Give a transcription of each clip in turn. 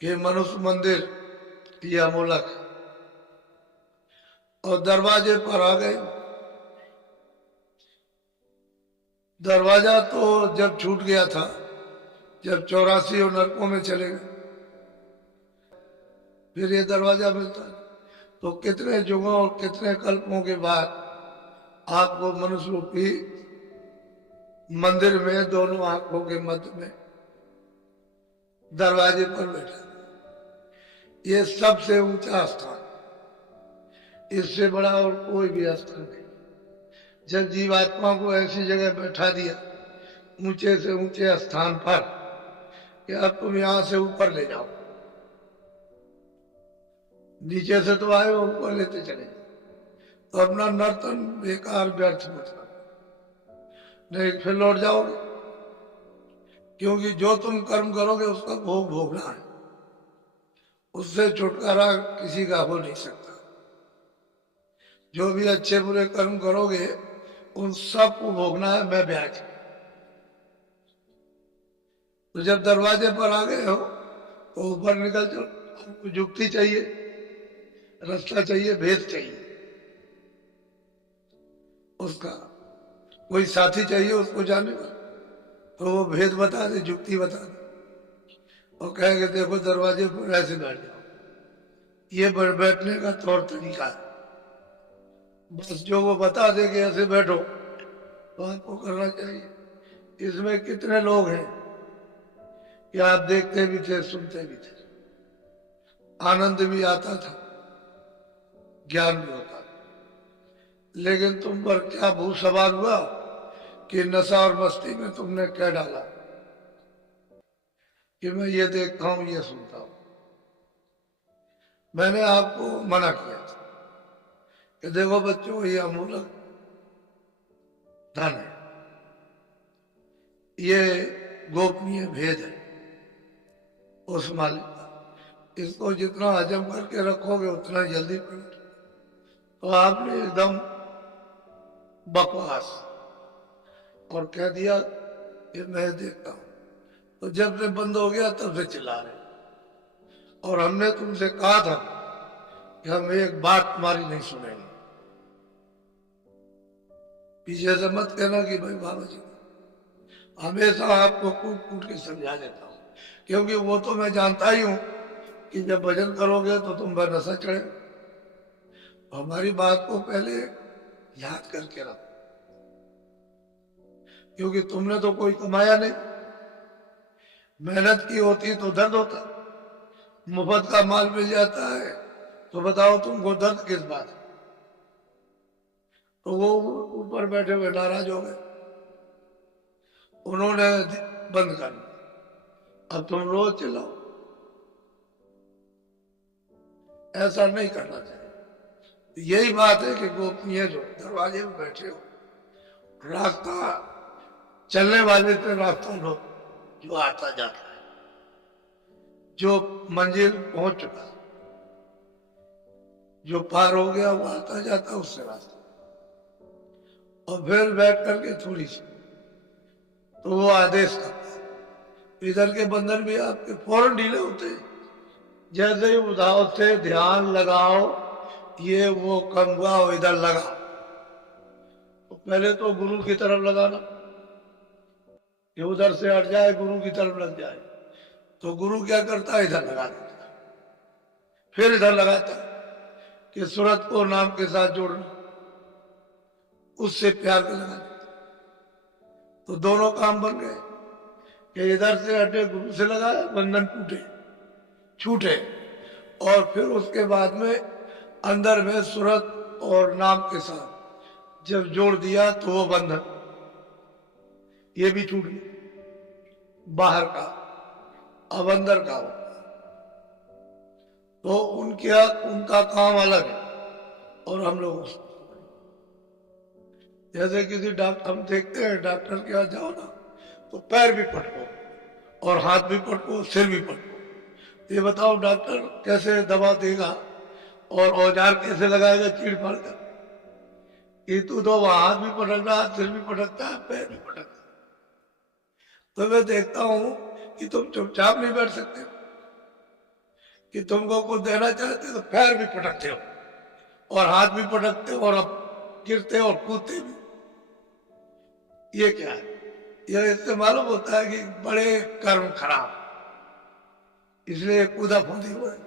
कि मनुष्य मंदिर या मुल्क, और दरवाजे पर आ गए। दरवाजा तो जब छूट गया था, जब 84 और नरकों में चले गए, फिर ये दरवाजा मिलता है। तो कितने युगों और कितने कल्पों के बाद आपको मनुष्य रूपी मंदिर में दोनों आंखों के मध्य में दरवाजे पर बैठा। ये सबसे ऊंचा स्थान, इससे बड़ा और कोई भी स्थान नहीं। जब जीवात्मा को ऐसी जगह बैठा दिया, ऊंचे से ऊंचे स्थान पर, कि अब तुम यहां से ऊपर ले जाओ, नीचे से तो आए हो, ऊपर लेते चले, तो अपना नर्तन बेकार व्यर्थ मत करो, नहीं फिर लौट जाओगे। क्योंकि जो तुम कर्म करोगे उसका भोग भोगना है, उससे छुटकारा किसी का हो नहीं सकता। जो भी अच्छे बुरे कर्म करोगे उन सब को भोगना है, मैं ब्याज। तो जब दरवाजे पर आ गए हो तो ऊपर निकल चलो। आपको युक्ति चाहिए, रास्ता चाहिए, भेद चाहिए, उसका कोई साथी चाहिए उसको जाने का, तो वो भेद बता दे, युक्ति बता दे, और कहेंगे देखो दरवाजे पर ऐसे बैठ जाओ, ये बैठने का तौर तरीका है। बस जो वो बता दे कि ऐसे बैठो, तो आपको करना चाहिए। इसमें कितने लोग हैं कि आप देखते भी थे, सुनते भी थे, आनंद भी आता था, ज्ञान भी होता था, लेकिन तुम पर क्या भूत सवार हुआ कि नशा और मस्ती में तुमने कह डाला कि मैं ये देखता हूं, ये सुनता हूं। मैंने आपको मना किया था कि देखो बच्चों, ये अमूलक धन है, ये गोपनीय भेद है उस मालिक का, इसको जितना हजम करके रखोगे उतना जल्दी पलट। तो आपने एकदम बकवास और कह दिया कि मैं देखता हूं। तो जब से बंद हो गया तब से चिल्ला रहे, और हमने तुमसे कहा था कि हम एक बात तुम्हारी नहीं सुनेंगे। पीछे से मत कहना कि भाई बाबा जी, हमेशा आपको कूट कूट के समझा देता हूं, क्योंकि वो तो मैं जानता ही हूं कि जब भजन करोगे तो तुम पर नशा चढ़े। हमारी बात को पहले याद करके रखो, क्योंकि तुमने तो कोई कमाया नहीं, मेहनत की होती तो दर्द होता, मुफ्त का माल मिल जाता है तो बताओ तुमको दर्द किस बात है। तो वो ऊपर बैठे हुए नाराज हो गए, उन्होंने बंद कर दिया। अब तुम रोज चिल्लाओ, ऐसा नहीं करना चाहिए। यही बात है कि गोपनीय जो दरवाजे में बैठे हो, रास्ता चलने वाले से रास्ता लो, जो आता जाता है, जो मंजिल पहुंच चुका, जो पार हो गया वो आता जाता उससे रास्ता। और फिर बैठ करके थोड़ी सी तो वो आदेश करता है। इधर के बंधन भी आपके फौरन ढीले होते हैं, जैसे ही उधाव से ध्यान लगाओ, ये वो कम हुआ और इधर लगा, तो पहले तो गुरु की तरफ लगाना, कि उधर से हट जाए, गुरु की तरफ लग जाए। तो गुरु क्या करता है, इधर लगा देता, फिर इधर लगाता कि सूरत को नाम के साथ जोड़ना, उससे प्यार के लगा देता। तो दोनों काम बन गए कि इधर से हटे, गुरु से लगाया, बंधन टूटे छूटे, और फिर उसके बाद में अंदर में सूरत और नाम के साथ जब जोड़ दिया तो वो बंधन ये भी छूट गया, बाहर का अब अंदर का हो। तो उनका काम अलग है और हम लोग उसको, जैसे किसी डॉक्टर, हम देखते हैं डॉक्टर के यहाँ जाओ ना, तो पैर भी पटको और हाथ भी पटको, सिर भी पटको। ये बताओ डॉक्टर कैसे दवा देगा और औजार कैसे लगाएगा चीड़ फाड़ कर? ये तो हाथ भी पटकता है, सिर भी पटकता है, पैर भी पटकता है। तो मैं देखता हूं कि तुम चुपचाप नहीं बैठ सकते, कि तुमको कुछ देना चाहते तो पैर भी पटकते हो और हाथ भी पटकते हो और अब गिरते और कूदते भी। ये क्या है? यह इससे मालूम होता है कि बड़े कर्म खराब, इसलिए कूदा फूदी हुआ है।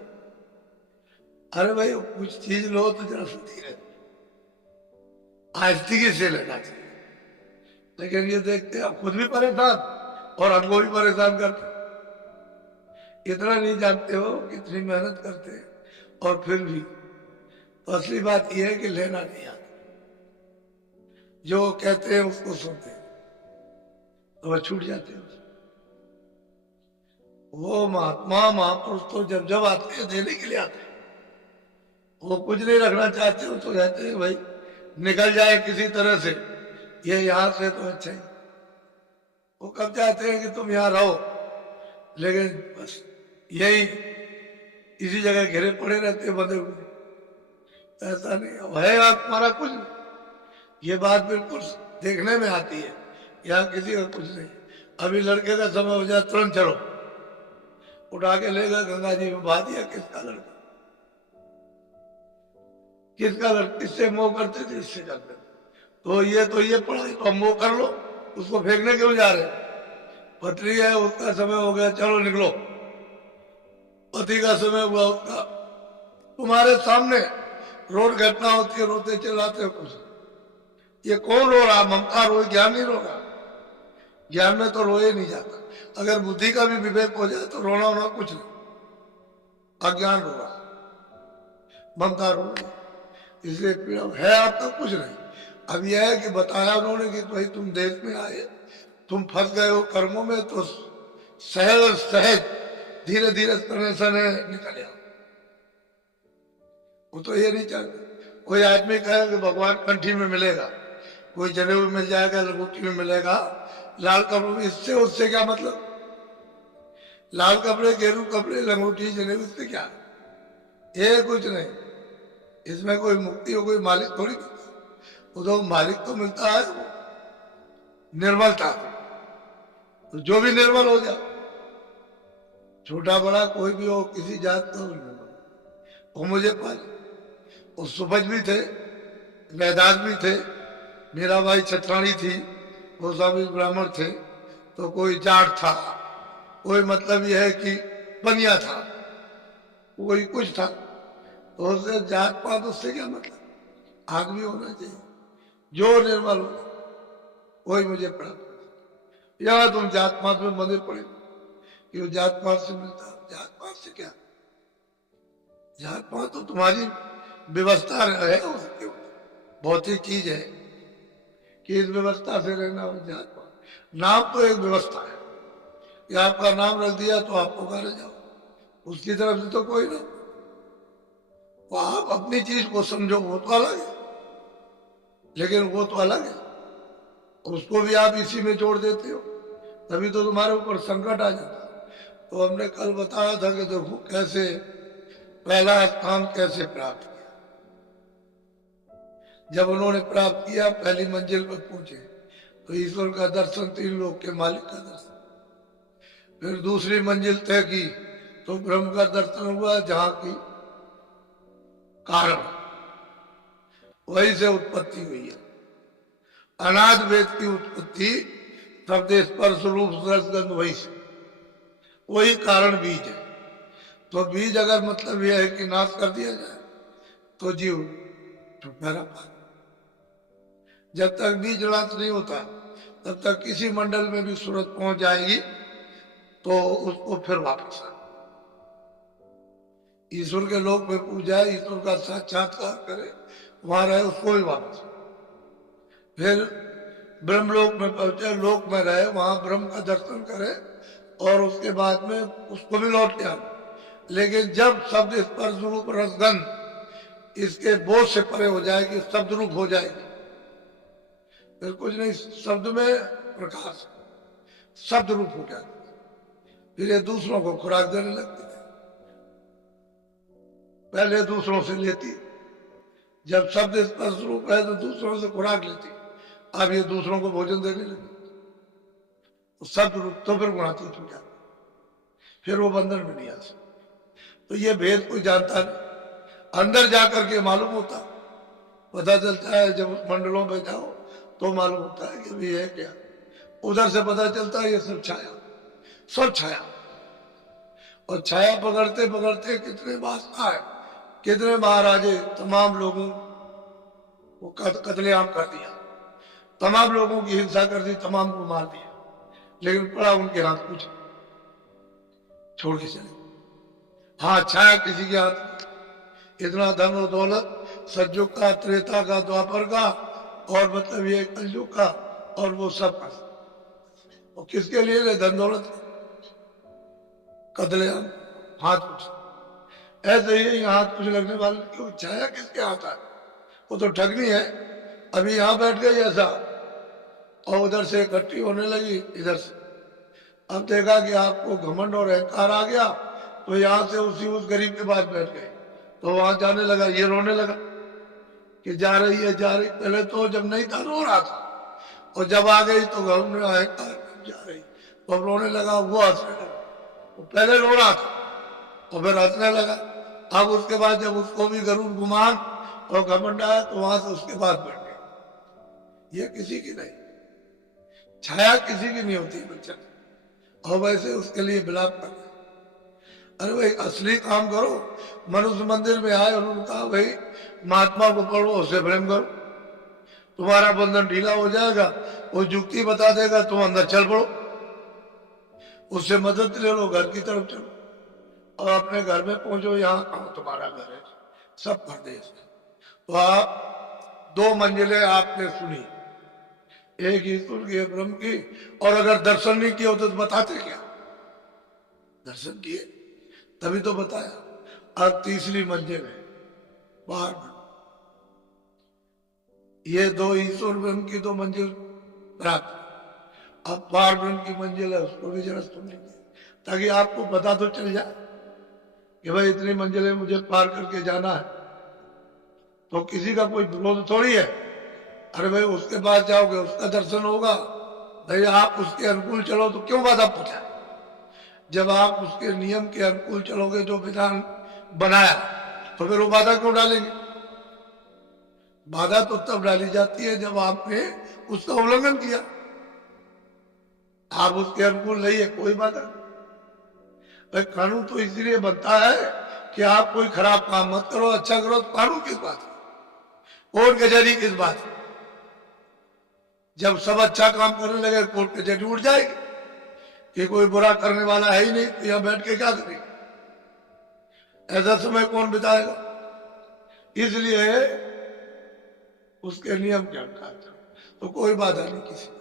अरे भाई कुछ चीज लो तो जरा सुधी है, आस्तिकी से लेना चाहिए। लेकिन ये देखते आप खुद भी परेशान और हमको भी परेशान करते। इतना नहीं जानते हो कितनी मेहनत करते हैं और फिर भी। तो असली बात यह है कि लेना नहीं आता, जो कहते हैं उसको सुनते हैं तो वह छूट जाते हैं। वो महात्मा महापुरुष तो जब जब आते हैं देने के लिए आते हैं, वो कुछ नहीं रखना चाहते हो तो कहते हैं भाई निकल जाए किसी तरह से, ये यहां से तो अच्छा ही। वो कब चाहते हैं कि तुम यहां रहो, लेकिन बस यही इसी जगह घिरे पड़े रहते बंधे हुए। ऐसा नहीं है आप हमारा कुछ नहीं। ये बात बिल्कुल देखने में आती है, यहाँ किसी का कुछ नहीं। अभी लड़के का समय हो जाए तुरंत चलो, उठा के लेगा गंगा जी में बहा दिया। किसका लड़का, किसका लड़का, किससे मोह करते थे इससे करते। तो ये पढ़ाई तो हम मोह कर लो, उसको फेंकने क्यों जा रहे? पत्नी है उसका समय हो गया चलो निकलो, पति का समय हुआ उसका, तुम्हारे सामने रोड घटना होती है रोते चिल्लाते हो कुछ। ये कौन रो रहा? ममता रोए, ज्ञान नहीं रो रहा। ज्ञान में तो रोए नहीं जाता। अगर बुद्धि का भी विवेक हो जाए तो रोना होना कुछ नहीं, अज्ञान रो रहा, ममता रो रही। इसलिए पीड़ा है आपका कुछ नहीं। अब यह है कि बताया उन्होंने कि भाई तुम देश में आए, तुम फंस गए हो कर्मों में, तो सहज सहज धीरे धीरे सने सने निकल आओ। वो तो ये नहीं चाहते। कोई आदमी कहे कि भगवान कंठी में मिलेगा, कोई जनेऊ में मिल जाएगा, लंगोटी में मिलेगा, लाल कपड़े, इससे उससे क्या मतलब? लाल कपड़े, गेरू कपड़े, लंगोटी, जनेऊ, इससे क्या? ये कुछ नहीं। इसमें कोई मुक्ति हो, कोई मालिक थोड़ी मिलता। वो तो मालिक तो मिलता है निर्मलता। तो जो भी निर्मल हो जाए, छोटा बड़ा कोई भी हो, किसी जात का वो मुझे पाले। वो सुबज भी थे, वैदास भी थे, मेरा भाई छत्राणी थी, वो सब ब्राह्मण थे। तो कोई जाट था, कोई मतलब यह है कि बनिया था, कोई कुछ था। तो उससे जात पात उससे क्या मतलब? आदमी होना चाहिए जो निर्मल हो, कोई मुझे प्राप्त। या तुम जात पात में बंधे पड़े कि वो जात पात से मिलता। जात पात से क्या? जात पात तो तुम्हारी व्यवस्था है, उसके भौतिक चीज है कि इस व्यवस्था से रहना हो। जात पात नाम तो एक व्यवस्था है कि आपका नाम रख दिया तो आप पुकारे जाओ, उसकी तरफ से तो कोई ना। वो आप अपनी चीज को समझो, वो तो अलग है, लेकिन वो तो अलग है, उसको भी आप इसी में जोड़ देते हो, तभी तो तुम्हारे ऊपर संकट आ जाता। तो हमने कल बताया था कि देखो कैसे पहला स्थान कैसे प्राप्त किया। जब उन्होंने प्राप्त किया, पहली मंजिल पर पहुंचे तो ईश्वर का दर्शन, तीन लोक के मालिक का दर्शन। फिर दूसरी मंजिल तय की तो ब्रह्म का दर्शन हुआ, जहां की कारण वही से उत्पत्ति हुई है। अनाद वेद की उत्पत्ति शब्द स्पर्श रूप रसगंध वही से, वही कारण बीज है। तो बीज अगर मतलब यह है कि नाश कर दिया जाए तो जीव छुटकारा पाए। जब तक बीज नाश नहीं होता तब तक किसी मंडल में भी सूरत पहुंच जाएगी तो उसको फिर वापस आ, ईश्वर के लोक में पूजा, ईश्वर का साक्षात्कार करे, वहां रहे, उसको भी वापस। फिर ब्रह्मलोक में पहुंचे, लोक में रहे, वहां ब्रह्म का दर्शन करे और उसके बाद में उसको भी लौट के आना। लेकिन जब शब्द स्पर्श रूप रसगंध इसके बोझ से परे हो जाएगी, शब्द रूप हो जाएगी, फिर कुछ नहीं, शब्द में प्रकाश, शब्द रूप हो जाएगा। फिर ये दूसरों को खुराक देने लगती है। पहले दूसरों से लेती, जब शब्द स्पर्श रूप है तो दूसरों से खुराक लेती, अब ये दूसरों को भोजन देने लगे तो शब्द रूप तो फिर गुणातीत हो जाता, फिर वो बंधन में नहीं आ सकता। तो ये भेद कोई जानता नहीं, अंदर जाकर के मालूम होता, पता चलता है। जब मंडलों में जाओ तो मालूम होता है कि ये है क्या। उधर से पता चलता है ये सब छाया, सब छाया। और छाया पकड़ते पकड़ते कितने बादशाह है, कितने महाराजे, तमाम लोगों को कत्लेआम कर दिया, तमाम लोगों की हिंसा कर दी, तमाम को मार दिया, लेकिन पड़ा उनके हाथ कुछ छोड़ के चले। हाँ, छाया किसी के हाथ। इतना धन और दौलत सतयुग का, त्रेता का, द्वापर का, और मतलब ये कलयुग का, और वो सब का। और किसके लिए धन दौलत? कत्लेआम, हाथ कुछ। ऐसे ही हाथ कुछ लगने वाले क्यों? छाया किसके हाथ है? वो तो ठगनी है। अभी यहां बैठ गई ऐसा, और उधर से इकट्ठी होने लगी इधर से। अब देखा कि आपको घमंड और अहंकार आ गया, तो यहां से उस गरीब के पास बैठ गए। तो वहां जाने लगा, ये रोने लगा कि जा रही है, जा रही। पहले तो जब नहीं था रो रहा था, और जब आ गई तो घमंड अहंकार जा रही, तो अब रोने लगा। वो हंसने लगा। वो पहले रो रहा था और फिर हंसने लगा। अब उसके बाद जब उसको भी गरुड़ गुमान और घमंड आया, तो वहां से उसके पास बैठ गए। ये किसी की नहीं, छाया किसी की नहीं होती बच्चा। और वैसे उसके लिए बिलाप कर। अरे भाई, असली काम करो। मनुष्य मंदिर में आए, उन्होंने कहा भाई महात्मा को पढ़ो, उससे प्रेम करो, तुम्हारा बंधन ढीला हो जाएगा। वो युक्ति बता देगा, तुम अंदर चल पड़ो, उससे मदद ले लो, घर की तरफ चलो, और अपने घर में पहुंचो। यहाँ कहाँ तुम्हारा घर है? सब परदेश है। तो आप 2 मंजिलें आपने सुनी, एक ईश्वर की, एक ब्रह्म की। और अगर दर्शन नहीं किया होते तो बताते क्या? दर्शन किए तभी तो बताया। अब तीसरी मंजिल है बाहर में। ये 2 ईश्वर ब्रह्म की 2 मंजिल प्राप्त। अब पार ब्रह्म की मंजिल है, उसको भी जरा सुन लीजिए, ताकि आपको पता तो चल जाए कि भाई इतनी मंजिलें मुझे पार करके जाना है। तो किसी का कोई विरोध थोड़ी है। अरे भाई, उसके पास जाओगे, उसका दर्शन होगा। भाई आप उसके अनुकूल चलो तो क्यों बाधा पूछा? जब आप उसके नियम के अनुकूल चलोगे, जो विधान बनाया, तो फिर वो बाधा क्यों डालेंगे? बाधा तो तब डाली जाती है जब आपने उसका उल्लंघन किया। आप उसके अनुकूल नहीं है, कोई बाधा नहीं। भाई कानून तो इसलिए बनता है कि आप कोई खराब काम मत करो, अच्छा करो। तो कानून किस बात है? कोर्ट कचहरी किस बात है? जब सब अच्छा काम करने लगे, कोर्ट कचहरी उठ जाएगी कि कोई बुरा करने वाला है ही नहीं, तो यहां बैठ के क्या करेंगे? ऐसा समय कौन बिताएगा? इसलिए उसके नियम के अनुसार तो कोई बाधा नहीं किसी को।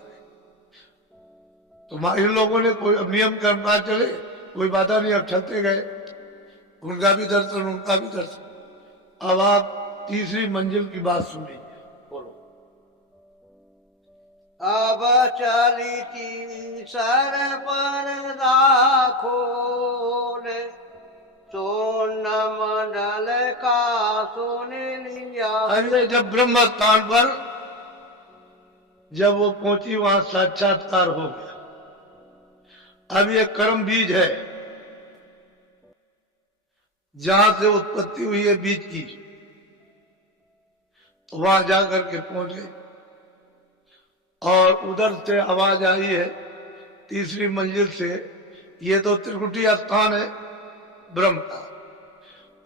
तो इन लोगों ने कोई नियम के अनुसार चले, कोई बाधा नहीं। अब चलते गए, उनका भी दर्शन, उनका भी दर्शन। अब आप तीसरी मंजिल की बात सुनिए, बोलो। अब चली तीसर पर्दा खोले, सोन मंडल का सुन लिया। अरे जब ब्रह्म स्थान पर जब वो पहुंची, वहां साक्षात्कार हो गया। अब ये कर्म बीज है, जहां से उत्पत्ति हुई है बीज की, तो वहां जाकर के पहुंच गए। और उधर से आवाज आई है तीसरी मंजिल से, ये तो त्रिकुटी स्थान है ब्रह्म का,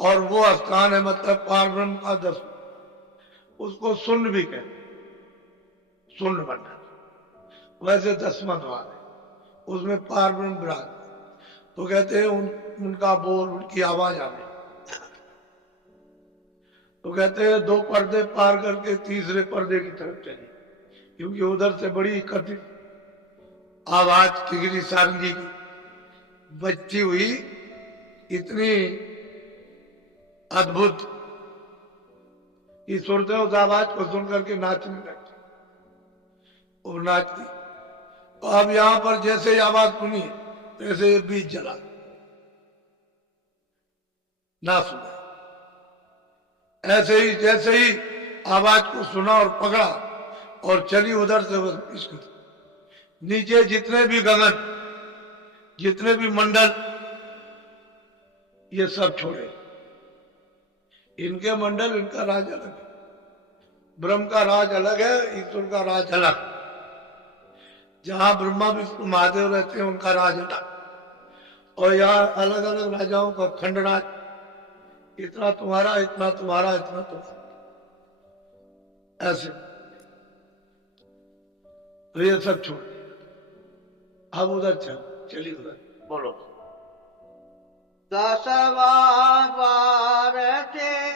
और वो स्थान है मतलब पार ब्रह्म का 10, उसको शून्य भी कहते, शून्य मंडल। वैसे 10वां द्वार है, उसमें पार ब्रह्म विराज। तो कहते हैं उनका बोल, उनकी आवाज आ गई। तो कहते हैं 2 पर्दे पार करके तीसरे पर्दे की तरफ चली, क्योंकि उधर से बड़ी कथित आवाज किगरी सारंगी की बजती हुई, इतनी अद्भुत कि सुरते उस आवाज को सुनकर के नाचने लगती, और नाचती। तो अब यहां पर जैसे ही आवाज सुनी, तैसे बीज जला, ना सुना। ऐसे ही जैसे ही आवाज को सुना और पकड़ा, और चली उधर से इसको नीचे जितने भी गगन, जितने भी मंडल, ये सब छोड़े। इनके मंडल, इनका राज अलग है। ब्रह्म का राज अलग है, ईश्वर का राज अलग। जहां ब्रह्मा विष्णु महादेव रहते हैं उनका राज अलग, और यहाँ अलग अलग राजाओं का खंड राज, इतना तुम्हारा, इतना तुम्हारा, इतना तुम्हारा, ऐसे। तो ये सब छोड़, अब उधर चलिए उधर बोलो। दसवां द्वार तेज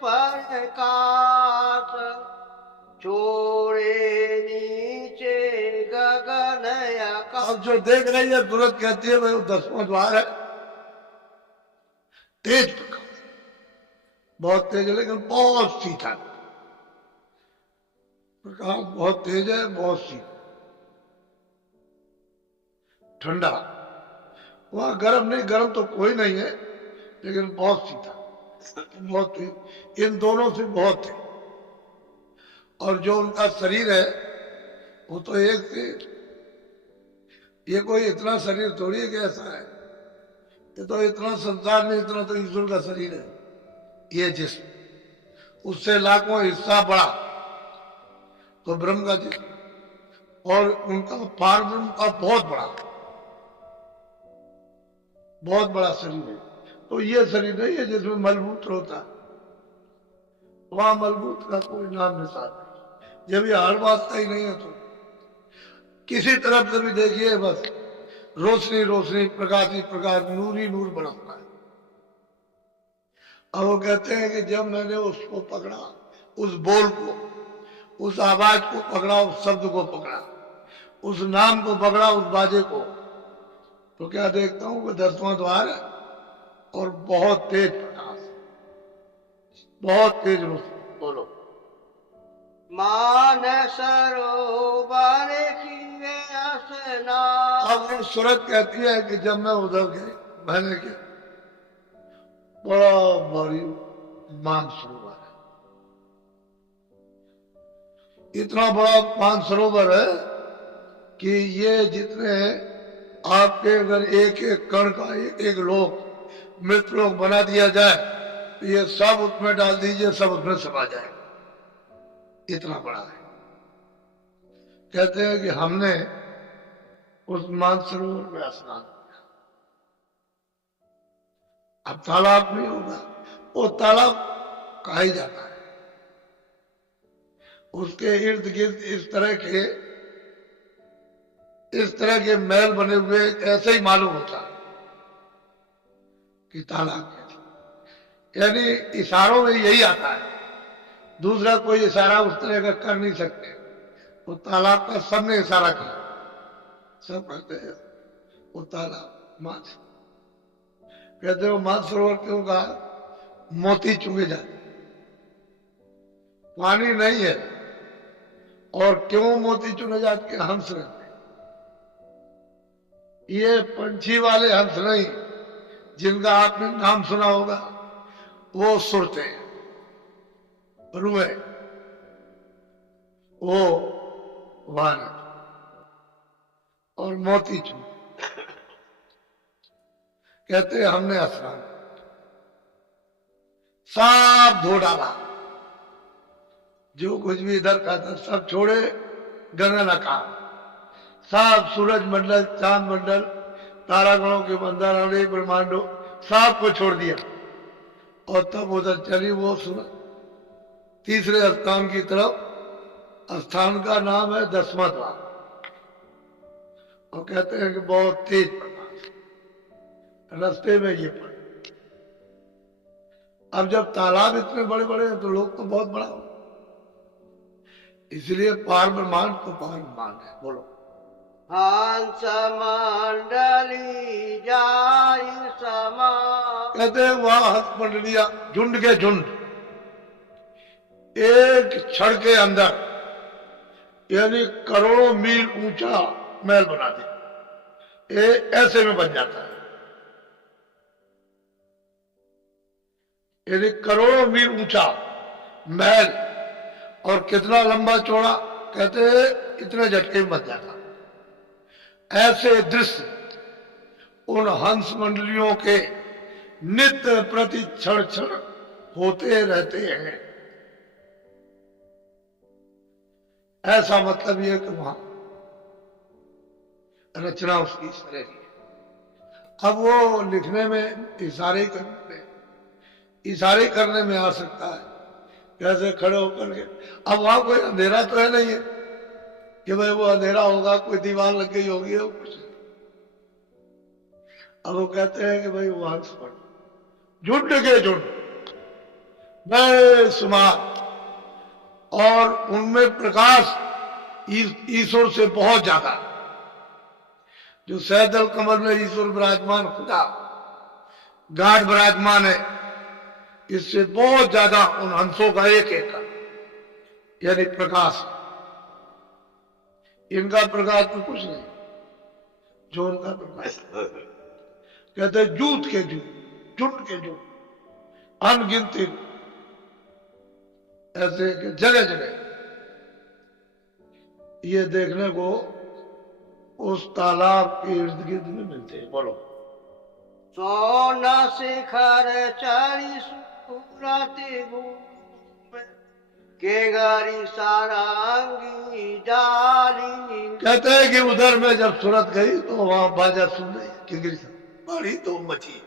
प्रकाश, छोड़े नीचे गगन आकाश। अब जो देख रही है तुरंत कहती है भाई वो 10वां द्वार है। तेज प्रकाश, बहुत तेज है, लेकिन बहुत सीधा प्रकाश, बहुत तेज है, बहुत सीधा, ठंडा। वहां गर्म नहीं, गर्म तो कोई नहीं है, लेकिन बहुत सीधा, बहुत तेज। इन दोनों से बहुत है। और जो उनका शरीर है वो तो एक से, ये कोई इतना शरीर थोड़ी है कि ऐसा है, ये तो इतना संसार में, इतना तो ईश्वर का शरीर है। ये जिस्म उससे लाखों हिस्सा बड़ा तो ब्रह्म का जिस्म, और उनका पार ब्रह्म का बहुत बड़ा शरीर है। तो ये शरीर नहीं है जिसमें मलबूत होता, वहां मलबूत का कोई नाम निशान नहीं। जब ये हर बात का ही नहीं है तो किसी तरफ से भी देखिए बस रोशनी रोशनी, प्रकाश ही प्रकाश, नूर ही नूर बरसता है। अब वो कहते हैं कि जब मैंने उसको पकड़ा, उस बोल को, उस आवाज को पकड़ा, उस शब्द को पकड़ा, उस नाम को पकड़ा, उस बाजे को, तो क्या देखता हूं कि 10वां द्वार है और बहुत तेज प्रकाश, बहुत तेज रोशनी। बोलो। मानस सरोवर किए स्नान। अब सूरत कहती है कि जब मैं उधर गई, मैंने क्या, बड़ा भारी मानसरोवर है, इतना बड़ा मानसरोवर है कि ये जितने आपके अगर एक एक कण का एक एक लोक, मृत लोक बना दिया जाए तो ये सब उसमें डाल दीजिए, सब उसमें समा जाए, इतना बड़ा है। कहते हैं कि हमने उस मानसरोवर में स्नान किया। अब तालाब नहीं होगा, वो तालाब कहा ही जाता है। उसके इर्द गिर्द इस तरह के महल बने हुए, ऐसे ही मालूम होता कि तालाब है। यानी इशारों में यही आता है, दूसरा कोई इशारा उस तरह का कर नहीं सकते। वो तालाब का सबने इशारा किया, सब कहते हैं वो तालाब माछ। कहते हो मानसरोवर क्यों कहा? मोती चुगे जाते, पानी नहीं है। और क्यों मोती चुगे जाते? हंस रहते, ये पंछी वाले हंस नहीं जिनका आपने नाम सुना होगा, वो सुरते, रुए, वो वान और मोती चूर। कहते हमने स्नान साफ धो डाला, जो कुछ भी इधर का था सब छोड़े, गंगा नका साफ, सूरज मंडल, चांद मंडल, तारागणों के मंदाराणे, ब्रह्मांडों सब को छोड़ दिया। और तब उधर चली वो सूरज तीसरे स्थान की तरफ। स्थान का नाम है 10वां द्वार, और कहते हैं कि बहुत तेज प्रकाश रास्ते में ये पड़े। अब जब तालाब इतने बड़े बड़े हैं तो लोग तो बहुत बड़ा हो, इसलिए पार ब्रह्मांड तो पार ब्रह्मांड है। बोलो। हंस मंडली जाई समा। कहते हैं वहां हंस मंडलियां, झुंड के झुंड, एक क्षण के अंदर, यानी करोड़ों मील ऊंचा महल बना दे, ऐसे में बन जाता है। यानी करोड़ों मील ऊंचा महल, और कितना लंबा चौड़ा, कहते हैं इतने झटके में बन जाता। ऐसे दृश्य उन हंस मंडलियों के नित्य प्रति क्षण क्षण होते रहते हैं। ऐसा मतलब ये कि वहां रचना उसकी इस तरह की है। अब वो लिखने में इशारे करने में आ सकता है, कैसे खड़े होकर के। अब वहां कोई अंधेरा तो है नहीं है कि भाई वो अंधेरा होगा, कोई दीवार लग गई होगी और कुछ। अब वो कहते हैं कि भाई वहां पर झुंड के झुंड बेशुमार, और उनमें प्रकाश ईश्वर से बहुत ज्यादा। जो सैदल कमल में ईश्वर विराजमान, खुदा गाढ़ विराजमान है, इससे बहुत ज्यादा उन हंसों का एक एक का यानी प्रकाश। इनका प्रकाश तो कुछ नहीं, जो उनका प्रकाश कहते हैं जूत के जूत, झुंड के झुंड, अनगिनती ऐसे कि जगह जगह ये देखने को उस तालाब के इर्द गिर्द में मिलते हैं। बोलो। सोना शिखर चढ़ी सुरति घूमे, के गारी सारंगी डाली। कहते हैं कि उधर में जब सूरत गई तो वहां बाजा सुन रही किंगरी से बड़ी धूम मची,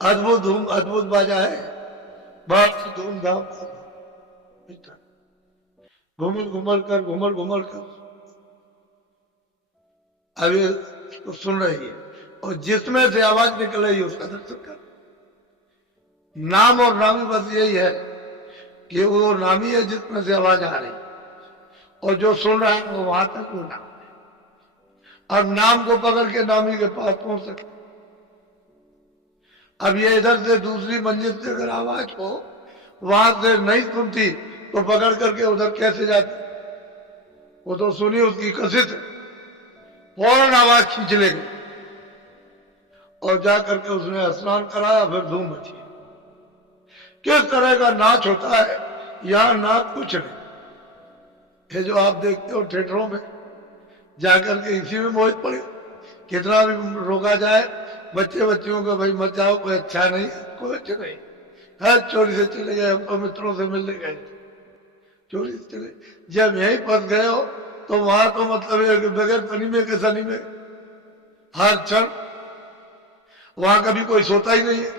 अद्भुत बाजा है, बड़ा धूमधाम। घूमर घूमर कर अभी तो सुन रही है, और जिसमें से आवाज निकल रही है उसका दर्शन कर। नाम और नामी बस यही है कि वो नामी है जिसमें से आवाज आ रही, और जो सुन रहा है वो वहां तक वो नाम है। अब नाम को पकड़ के नामी के पास पहुंच सकते। अब ये इधर से दूसरी मंजिल से अगर आवाज को वहां से नहीं सुनती तो पकड़ करके उधर कैसे जाती? वो तो सुनी उसकी कशिश है, फौरन आवाज खींच लेगी, और जाकर के उसने स्नान कराया, फिर धूम मची। किस तरह का नाच होता है यहां, नाच कुछ नहीं। ये जो आप देखते हो थिएटरों में जाकर के इसी में मोहित पड़े। कितना भी रोका जाए बच्चियों को, भाई मत जाओ, कोई अच्छा नहीं, कोई अच्छा नहीं है। चोरी से चले गए, हमको मित्रों से मिलने गए, चोरी से चले। जब यहीं फंस गए हो तो वहां तो मतलब है कि बगैर पनी में के सनी में हर क्षण वहां कभी कोई सोता ही नहीं है,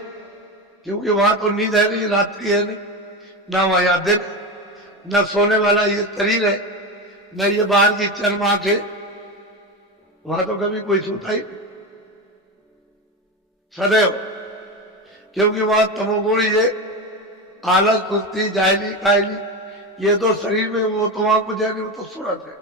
क्योंकि वहां तो नींद है नहीं, रात्रि है नहीं, ना वहां यहाँ दिन, न सोने वाला ये शरीर है, न ये बाहर की चर्म आंखें। वहां तो कभी कोई सोता ही नहीं सदैव, क्योंकि वहां तमोगुण ये आलस, कुश्ती, जायली, कायली, ये तो शरीर में, वो तो वहां कुछ है नहीं, वो तो सूरत है।